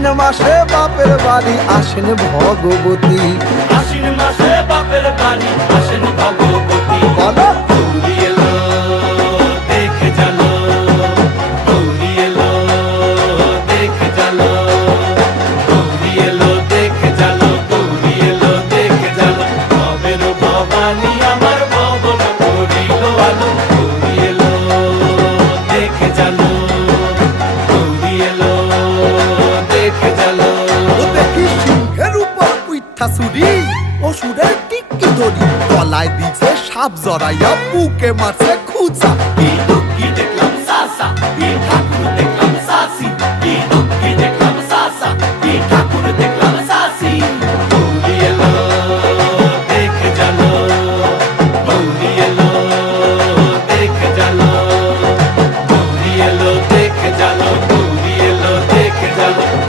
আশ্বিন মাসে বাপের বাড়ি আসেন ভগবতী। আশ্বিন মাসে বাপের বাড়ি আসেন ভগবতী। বলো গৌরী এলো দেখে জানো, গৌরী এলো দেখে জানো, গৌরী এলো দেখে জানো, গৌরী এলো দেখে জানো। ভবের ভবানী আমার ভবন করিল আলো। গৌরী এলো দেখে জানো, গৌরী এলো দেখে জানো। ও দেখি সিংহের উপর উইঠা চুরি, অসুরের টিকি ধরি গলায় দিছে সাপ জড়াইয়া বুকে মারছে খুঁচা। কিন্তু